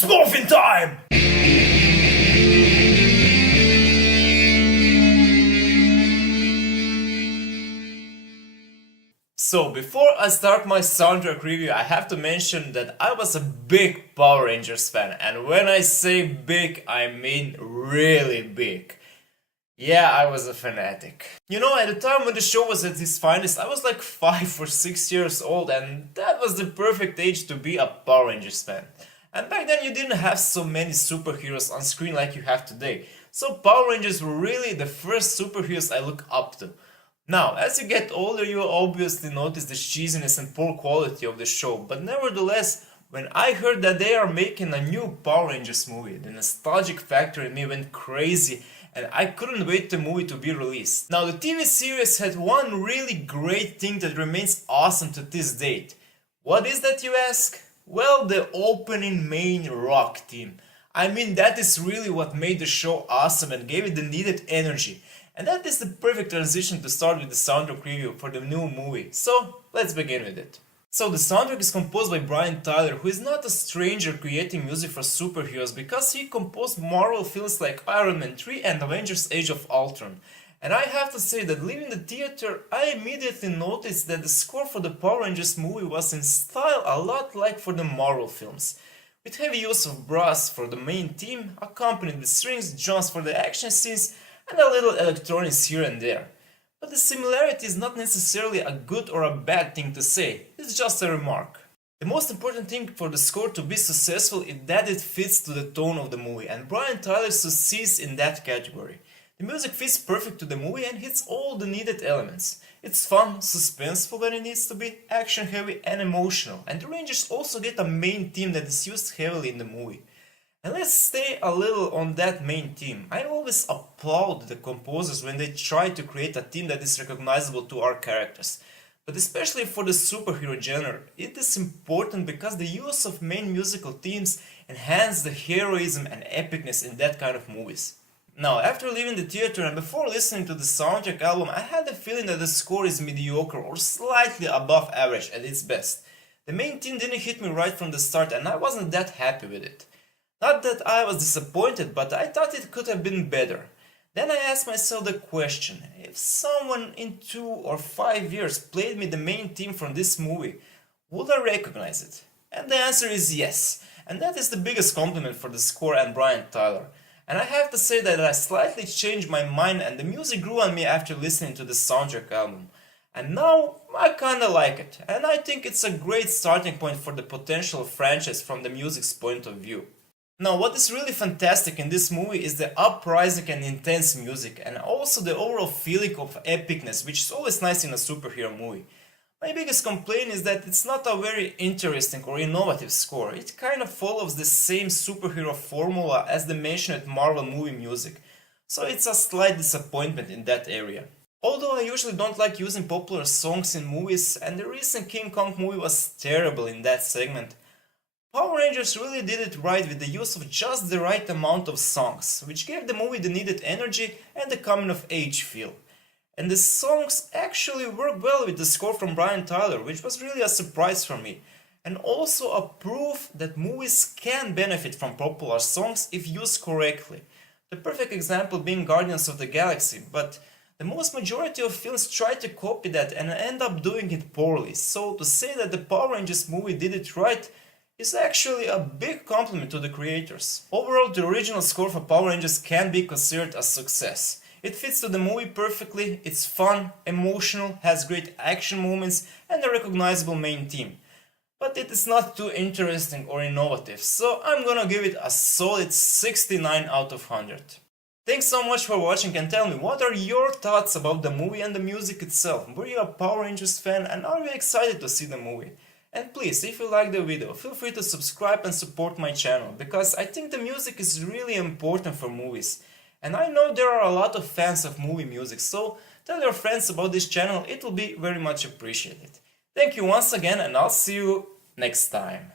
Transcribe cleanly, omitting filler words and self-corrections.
It's morphin' time! So, before I start my soundtrack review, I have to mention that I was a big Power Rangers fan, and when I say big, I mean really big. Yeah, I was a fanatic. You know, at the time when the show was at its finest, I was like 5 or 6 years old, and that was the perfect age to be a Power Rangers fan. And back then you didn't have so many superheroes on screen like you have today, so Power Rangers were really the first superheroes I look up to. Now, as you get older, you will obviously notice the cheesiness and poor quality of the show, but nevertheless, when I heard that they are making a new Power Rangers movie, the nostalgic factor in me went crazy and I couldn't wait the movie to be released. Now, the TV series had one really great thing that remains awesome to this date. What is that, you ask? Well, the opening main rock theme. I mean, that is really what made the show awesome and gave it the needed energy. And that is the perfect transition to start with the soundtrack review for the new movie. So, let's begin with it. So, the soundtrack is composed by Brian Tyler, who is not a stranger creating music for superheroes because he composed Marvel films like Iron Man 3 and Avengers Age of Ultron. And I have to say that leaving the theater, I immediately noticed that the score for the Power Rangers movie was in style a lot like for the Marvel films, with heavy use of brass for the main theme, accompanied with strings, drums for the action scenes, and a little electronics here and there. But the similarity is not necessarily a good or a bad thing to say, it's just a remark. The most important thing for the score to be successful is that it fits to the tone of the movie, and Brian Tyler succeeds in that category. The music fits perfect to the movie and hits all the needed elements. It's fun, suspenseful when it needs to be, action heavy and emotional, and the Rangers also get a main theme that is used heavily in the movie. And let's stay a little on that main theme. I always applaud the composers when they try to create a theme that is recognizable to our characters. But especially for the superhero genre, it is important because the use of main musical themes enhance the heroism and epicness in that kind of movies. Now, after leaving the theater and before listening to the soundtrack album, I had the feeling that the score is mediocre or slightly above average at its best. The main theme didn't hit me right from the start and I wasn't that happy with it. Not that I was disappointed, but I thought it could have been better. Then I asked myself the question, if someone in 2 or 5 years played me the main theme from this movie, would I recognize it? And the answer is yes, and that is the biggest compliment for the score and Brian Tyler. And I have to say that I slightly changed my mind and the music grew on me after listening to the soundtrack album. And now I kinda like it, and I think it's a great starting point for the potential franchise from the music's point of view. Now, what is really fantastic in this movie is the uprising and intense music, and also the overall feeling of epicness, which is always nice in a superhero movie. My biggest complaint is that it's not a very interesting or innovative score. It kind of follows the same superhero formula as the mentioned Marvel movie music, so it's a slight disappointment in that area. Although I usually don't like using popular songs in movies, and the recent King Kong movie was terrible in that segment, Power Rangers really did it right with the use of just the right amount of songs, which gave the movie the needed energy and the coming of age feel. And the songs actually work well with the score from Brian Tyler, which was really a surprise for me, and also a proof that movies can benefit from popular songs if used correctly. The perfect example being Guardians of the Galaxy, but the most majority of films try to copy that and end up doing it poorly, so to say that the Power Rangers movie did it right is actually a big compliment to the creators. Overall, the original score for Power Rangers can be considered a success. It fits to the movie perfectly, it's fun, emotional, has great action moments and a recognizable main theme. But it is not too interesting or innovative, so I'm gonna give it a solid 69 out of 100. Thanks so much for watching and tell me what are your thoughts about the movie and the music itself. Were you a Power Rangers fan and are you excited to see the movie? And please, if you like the video, feel free to subscribe and support my channel, because I think the music is really important for movies. And I know there are a lot of fans of movie music, so tell your friends about this channel, it will be very much appreciated. Thank you once again and I'll see you next time.